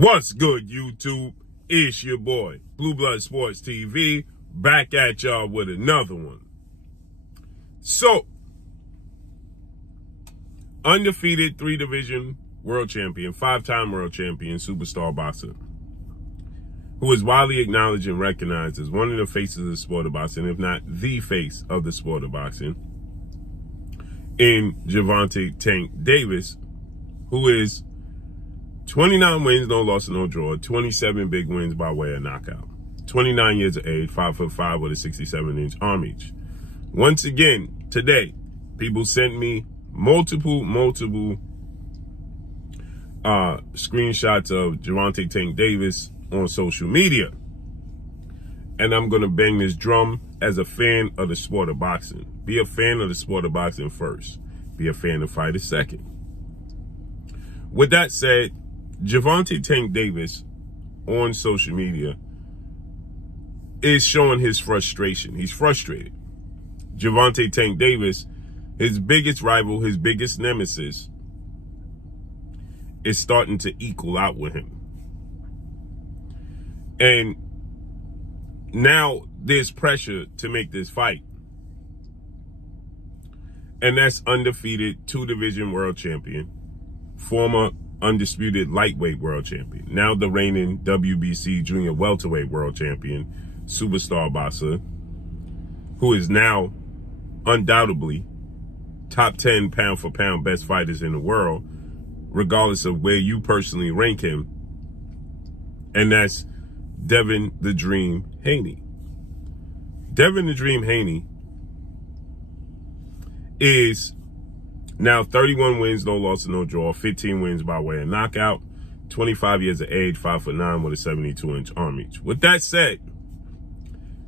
What's good, YouTube? It's your boy, Blue Blood Sports TV, back at y'all with another one. So, undefeated 3-division world champion, 5-time world champion, superstar boxer, who is widely acknowledged and recognized as one of the faces of the sport of boxing, if not the face of the sport of boxing, in Gervonta "Tank" Davis, who is 29 wins, no loss, no draw, 27 big wins by way of knockout. 29 years of age, 5'5" with a 67-inch arm reach. Once again, today, people sent me multiple screenshots of Gervonta "Tank" Davis on social media. And I'm going to bang this drum as a fan of the sport of boxing. Be a fan of the sport of boxing first. Be a fan of fighters second. With that said, Gervonta "Tank" Davis on social media is showing his frustration. He's frustrated. Gervonta "Tank" Davis, his biggest rival, his biggest nemesis, is starting to equal out with him. And now there's pressure to make this fight. And that's undefeated 2-division world champion, former undisputed lightweight world champion, now the reigning WBC junior welterweight world champion, superstar boxer, who is now undoubtedly top 10 pound for pound best fighters in the world, regardless of where you personally rank him. And that's Devin the Dream Haney. Devin the Dream Haney is now 31 wins, no loss, no draw, 15 wins by way of knockout, 25 years of age, 5'9" with a 72-inch arm reach. With that said,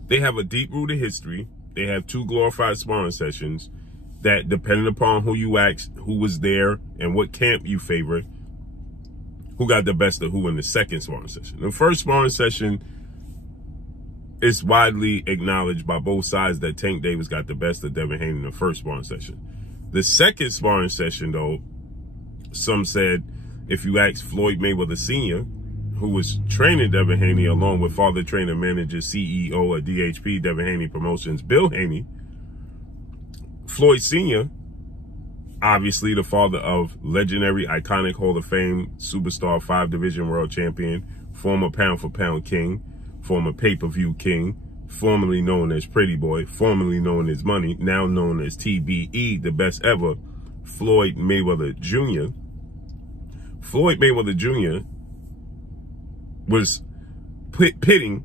they have a deep-rooted history. They have 2 glorified sparring sessions that, depending upon who you ask, who was there, and what camp you favor, who got the best of who in the second sparring session. The first sparring session is widely acknowledged by both sides that Tank Davis got the best of Devin Haney in the first sparring session. The second sparring session, though, some said, if you ask Floyd Mayweather Sr., who was training Devin Haney along with father trainer, manager, CEO of DHP, Devin Haney Promotions, Bill Haney, Floyd Sr., obviously the father of legendary, iconic Hall of Fame, superstar 5-division world champion, former pound-for-pound king, former pay-per-view king, formerly known as Pretty Boy, formerly known as Money, now known as TBE, the best ever, Floyd Mayweather Jr. Floyd Mayweather Jr. was pitting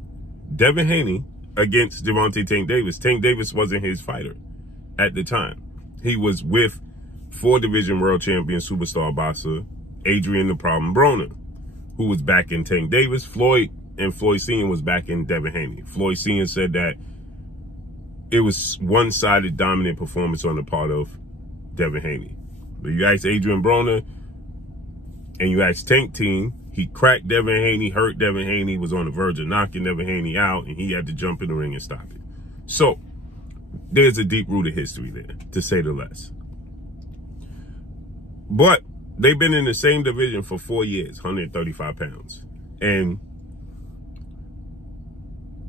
Devin Haney against Gervonta "Tank" Davis. Tank Davis wasn't his fighter at the time. He was with 4-division world champion superstar boxer Adrian the Problem Broner, who was backing Tank Davis. Floyd and Floyd Sr. was backing Devin Haney. Floyd Sr. said that it was one-sided dominant performance on the part of Devin Haney. But you ask Adrian Broner and you ask Tank Team, he cracked Devin Haney, hurt Devin Haney, was on the verge of knocking Devin Haney out, and he had to jump in the ring and stop it. So there's a deep-rooted history there, to say the least. But they've been in the same division for 4 years, 135 pounds. And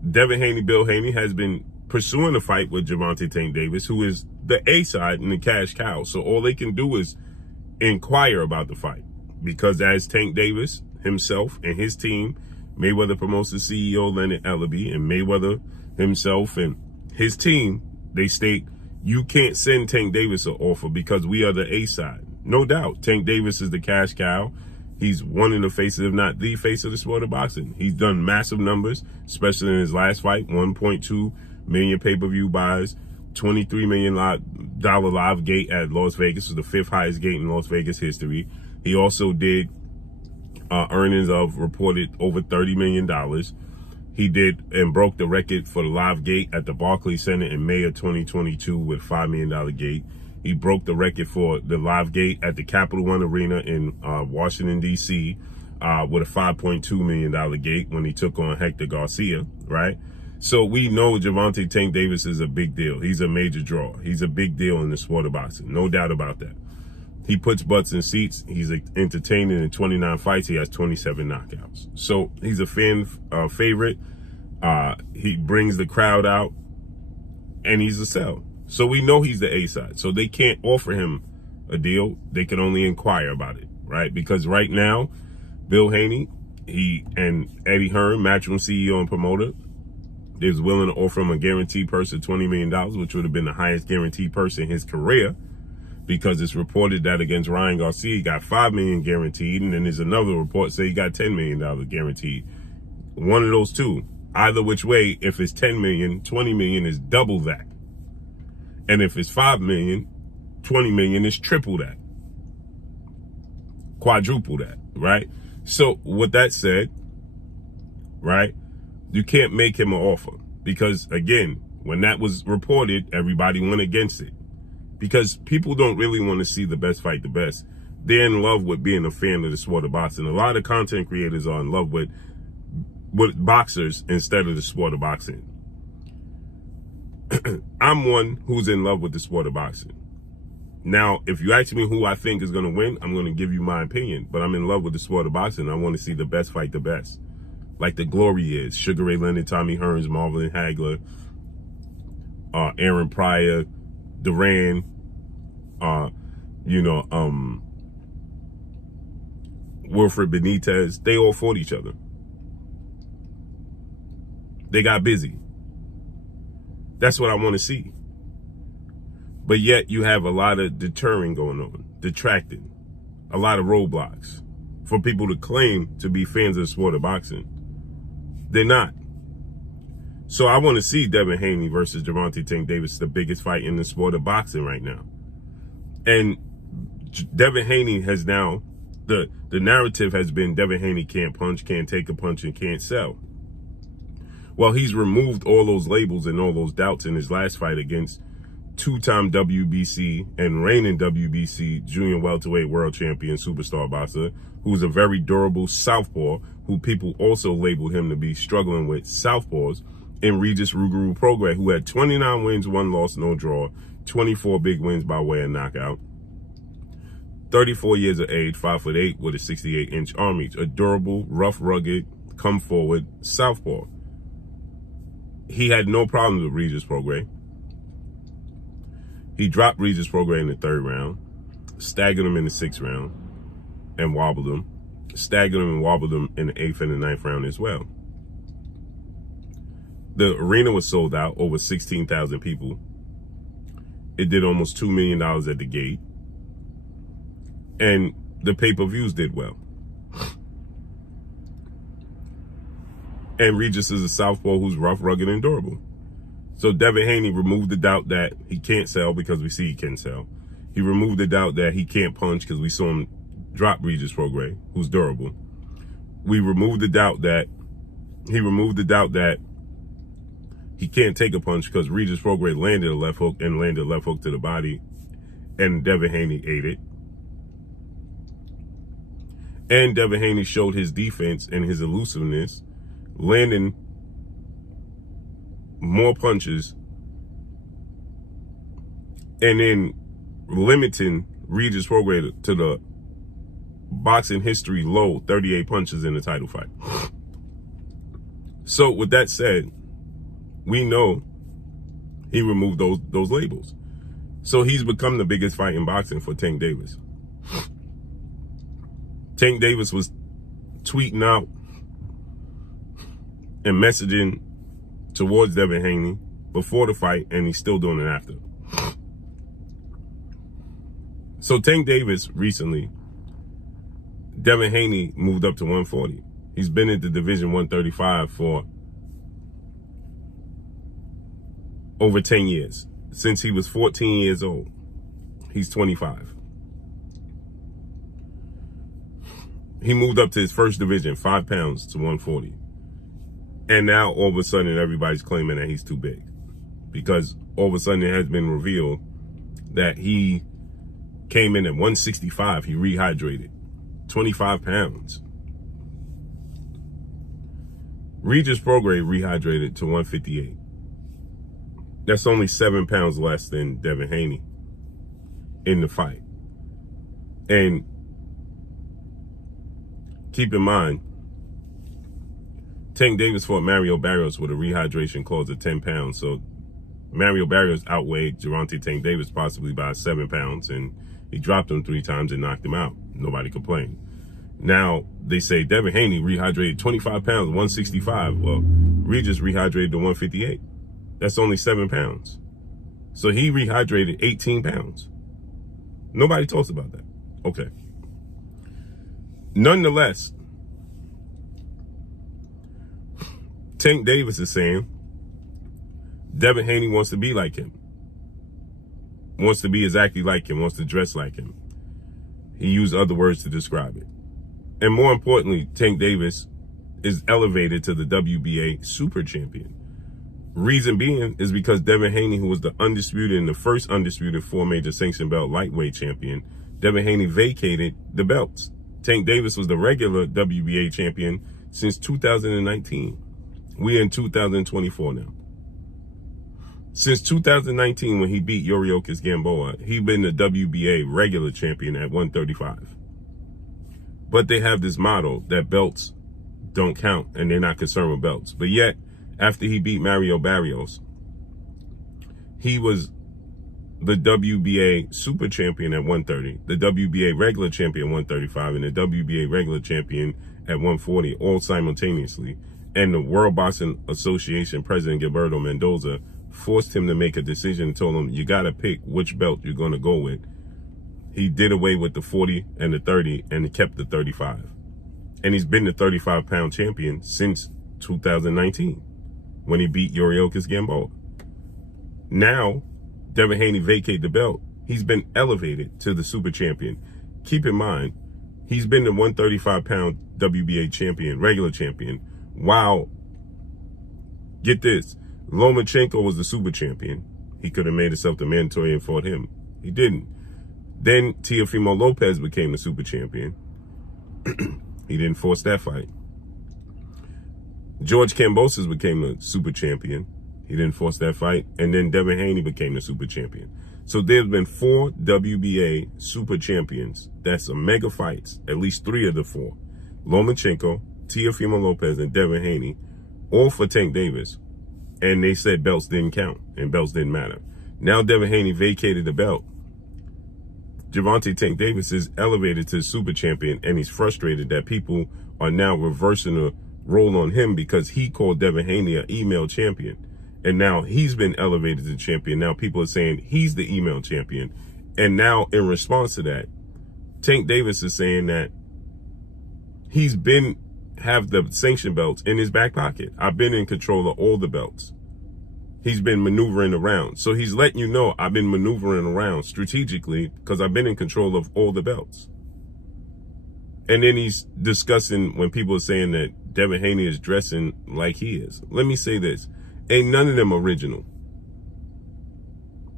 Devin Haney, Bill Haney, has been pursuing a fight with Gervonta "Tank" Davis, who is the A side and the cash cow. So all they can do is inquire about the fight. Because as Tank Davis himself and his team, Mayweather Promotions CEO Leonard Ellaby, and Mayweather himself and his team, they state, you can't send Tank Davis an offer because we are the A side. No doubt, Tank Davis is the cash cow. He's one of the faces, if not the face of the sport of boxing. He's done massive numbers, especially in his last fight, 1.2 million pay-per-view buys, $23 million live gate at Las Vegas, was the 5th highest gate in Las Vegas history. He also did earnings of reported over $30 million. He did and broke the record for the live gate at the Barclays Center in May of 2022 with $5 million gate. He broke the record for the live gate at the Capital One Arena in Washington, D.C. With a $5.2 million gate when he took on Hector Garcia, right? So we know Gervonta "Tank" Davis is a big deal. He's a major draw. He's a big deal in the sport of boxing. No doubt about that. He puts butts in seats. He's entertaining in 29 fights. He has 27 knockouts. So he's a fan favorite. He brings the crowd out, and he's a sell. So we know he's the A side. So they can't offer him a deal. They can only inquire about it, right? Because right now, Bill Haney, he and Eddie Hearn, Matchroom CEO and promoter, is willing to offer him a guaranteed purse of $20 million, which would have been the highest guaranteed purse in his career, because it's reported that against Ryan Garcia, he got $5 million guaranteed, and then there's another report say he got $10 million guaranteed. One of those two. Either which way, if it's $10 million, $20 million is double that. And if it's $5 million, $20 million is triple that. Quadruple that, right? So with that said, right, you can't make him an offer. Because again, when that was reported, everybody went against it. Because people don't really want to see the best fight the best. They're in love with being a fan of the sport of boxing. A lot of content creators are in love with boxers instead of the sport of boxing. I'm one who's in love with the sport of boxing. Now, if you ask me who I think is going to win, I'm going to give you my opinion. But I'm in love with the sport of boxing. I want to see the best fight the best. Like the glory is. Sugar Ray Leonard, Tommy Hearns, Marvin Hagler, Aaron Pryor, Duran, Wilfred Benitez. They all fought each other. They got busy. That's what I want to see. But yet you have a lot of deterring going on, detracting, a lot of roadblocks for people to claim to be fans of the sport of boxing. They're not. So I want to see Devin Haney versus Gervonta Tank Davis, the biggest fight in the sport of boxing right now. And Devin Haney has now, the narrative has been Devin Haney can't punch, can't take a punch, and can't sell. Well, he's removed all those labels and all those doubts in his last fight against two-time WBC and reigning WBC junior welterweight world champion superstar boxer, who's a very durable southpaw, who people also labeled him to be struggling with southpaws, in Regis Rougarou Prograis, who had 29 wins, 1 loss, no draw, 24 big wins by way of knockout, 34 years of age, 5'8", with a 68-inch arm reach, a durable, rough, rugged, come forward southpaw. He had no problems with Regis Prograis. He dropped Regis Prograis in the 3rd round, staggered him in the 6th round, and wobbled him, staggered him and wobbled him in the 8th and the 9th round as well. The arena was sold out, over 16,000 people. It did almost $2 million at the gate. And the pay-per-views did well. And Regis is a southpaw who's rough, rugged, and durable. So Devin Haney removed the doubt that he can't sell, because we see he can sell. He removed the doubt that he can't punch, because we saw him drop Regis Prograis, who's durable. We removed the doubt that he can't take a punch, because Regis Prograis landed a left hook and landed a left hook to the body, and Devin Haney ate it. And Devin Haney showed his defense and his elusiveness, landing more punches and then limiting Regis Prograis to the boxing history low 38 punches in the title fight. So with that said, we know he removed those labels. So he's become the biggest fight in boxing for Tank Davis. Tank Davis was tweeting out and messaging towards Devin Haney before the fight, and he's still doing it after. So Tank Davis recently, Devin Haney moved up to 140. He's been at the division 135 for over 10 years. Since he was 14 years old. He's 25. He moved up to his first division, 5 pounds to 140. And now all of a sudden everybody's claiming that he's too big. Because all of a sudden it has been revealed that he came in at 165. He rehydrated. 25 pounds. Regis Prograis rehydrated to 158. That's only 7 pounds less than Devin Haney in the fight. And keep in mind, Tank Davis fought Mario Barrios with a rehydration clause of 10 pounds. So Mario Barrios outweighed Gervonta Tank Davis possibly by 7 pounds, and he dropped him 3 times and knocked him out. Nobody complained. Now, they say Devin Haney rehydrated 25 pounds, 165. Well, Regis rehydrated to 158. That's only 7 pounds. So he rehydrated 18 pounds. Nobody talks about that. Okay. Nonetheless, Tank Davis is saying Devin Haney wants to be like him. Wants to be exactly like him. Wants to dress like him. He used other words to describe it. And more importantly, Tank Davis is elevated to the WBA super champion. Reason being is because Devin Haney, who was the undisputed and the first undisputed 4 major sanction belt lightweight champion, Devin Haney vacated the belts. Tank Davis was the regular WBA champion since 2019. We're in 2024 now. Since 2019, when he beat Yoriokas Gamboa, he'd been the WBA regular champion at 135. But they have this model that belts don't count and they're not concerned with belts. But yet, after he beat Mario Barrios, he was the WBA super champion at 130, the WBA regular champion at 135, and the WBA regular champion at 140, all simultaneously. And the World Boxing Association president, Gilberto Mendoza, forced him to make a decision and told him, you got to pick which belt you're going to go with. He did away with the 40 and the 30 and kept the 35. And he's been the 35-pound champion since 2019 when he beat Yoriokas Gamboa. Now, Devin Haney vacated the belt. He's been elevated to the super champion. Keep in mind, he's been the 135-pound WBA champion, regular champion, while, get this, Lomachenko was the super champion. He could have made himself the mandatory and fought him. He didn't. Then Teofimo Lopez became the super champion. He didn't force that fight. George Kambosos became the super champion. He didn't force that fight. And then Devin Haney became the super champion. So there's been 4 WBA super champions. That's a mega fights. At least 3 of the 4. Lomachenko, Teofimo Lopez, and Devin Haney. All for Tank Davis. And they said belts didn't count and belts didn't matter. Now Devin Haney vacated the belt. Gervonta Tank Davis is elevated to super champion, and he's frustrated that people are now reversing the role on him because he called Devin Haney an email champion. And now he's been elevated to champion. Now people are saying he's the email champion. And now in response to that, Tank Davis is saying that he's have the sanction belts in his back pocket. I've been in control of all the belts. He's been maneuvering around. So he's letting you know I've been maneuvering around strategically because I've been in control of all the belts. And then he's discussing when people are saying that Devin Haney is dressing like he is. Let me say this. Ain't none of them original.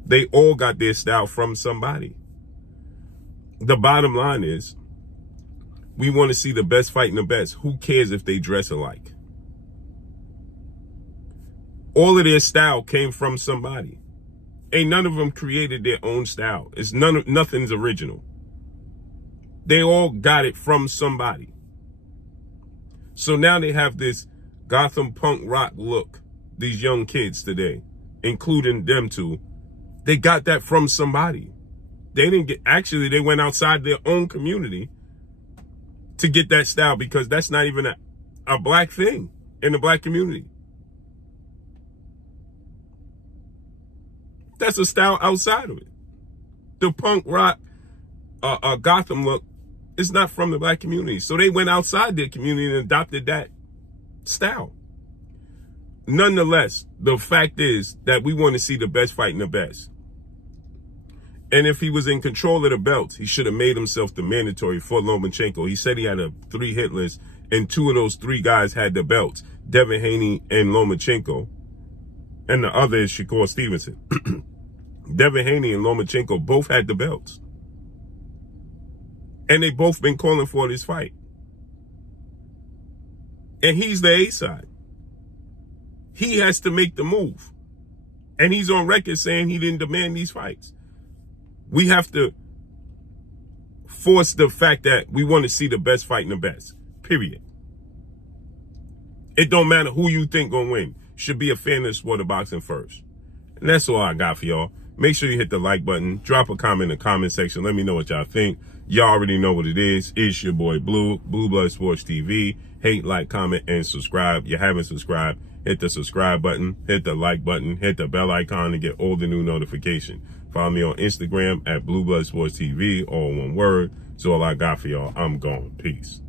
They all got their style from somebody. The bottom line is, we want to see the best fighting the best. Who cares if they dress alike? All of their style came from somebody. Ain't none of them created their own style. It's nothing's original. They all got it from somebody. So now they have this Gotham punk rock look. These young kids today, including them two, they got that from somebody. They didn't get, actually they went outside their own community to get that style because that's not even a black thing in the black community. That's a style outside of it. The punk rock, Gotham look is not from the black community. So they went outside their community and adopted that style. Nonetheless, the fact is that we want to see the best fighting the best. And if he was in control of the belts, he should have made himself the mandatory for Lomachenko. He said he had a 3-hit list, and 2 of those 3 guys had the belts, Devin Haney and Lomachenko. And the other is Shakur Stevenson. Devin Haney and Lomachenko both had the belts. And they both been calling for this fight. And he's the A-side. He has to make the move. And he's on record saying he didn't demand these fights. We have to force the fact that we want to see the best fighting the best. Period. It don't matter who you think gonna win. Should be a fan of the sport of boxing first. And that's all I got for y'all. Make sure you hit the like button. Drop a comment in the comment section. Let me know what y'all think. Y'all already know what it is. It's your boy Blue, Blue Blood Sports TV. Hate, like, comment, and subscribe. You haven't subscribed, hit the subscribe button, hit the like button, hit the bell icon to get all the new notifications. Follow me on Instagram at Blue Blood Sports TV, all one word. That's all I got for y'all. I'm gone. Peace.